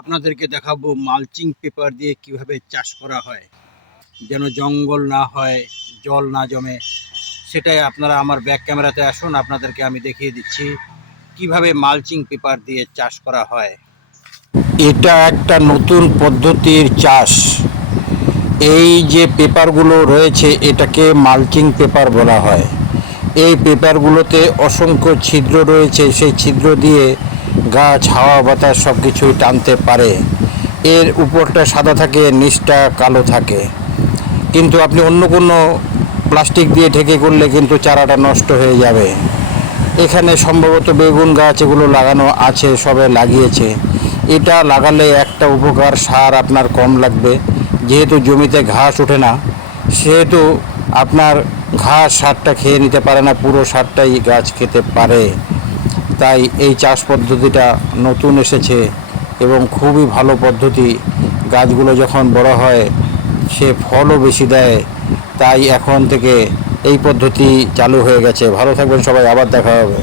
আপনাদেরকে দেখাবো mulching paper দিয়ে কিভাবে চাষ করা হয়, যেন জঙ্গল না হয়, জল না জমে। সেটাই আপনারা আমার ব্যাক ক্যামেরাতে আসুন, আপনাদেরকে আমি দেখিয়ে দিচ্ছি কিভাবে মালচিং পেপার দিয়ে চাষ করা হয়। এটা একটা নতুন পদ্ধতির চাষ। এই যে পেপারগুলো রয়েছে এটাকে মালচিং পেপার বলা হয়। এই পেপারগুলোতে অসংখ্য ছিদ্র রয়েছে, সেই ছিদ্র দিয়ে গাছ হাওয়া বাতাস সব কিছুই টানতে পারে। এর উপরটা সাদা থাকে, নিচটা কালো থাকে। কিন্তু আপনি অন্য কোনো প্লাস্টিক দিয়ে ঢেকে করলে কিন্তু চারাটা নষ্ট হয়ে যাবে। এখানে সম্ভবত বেগুন গাছ এগুলো লাগানো আছে, সবে লাগিয়েছে। এটা লাগালে একটা উপকার, সার আপনার কম লাগবে। যেহেতু জমিতে ঘাস ওঠে না, সেহেতু আপনার ঘাস সারটা খেয়ে নিতে পারে না, পুরো সারটাই গাছ খেতে পারে। তাই এই চাষ পদ্ধতিটা নতুন এসেছে এবং খুবই ভালো পদ্ধতি। গাছগুলো যখন বড় হয় সে ফলও বেশি দেয়। তাই এখন থেকে এই পদ্ধতি চালু হয়ে গেছে। ভালো থাকবেন সবাই, আবার দেখা হবে।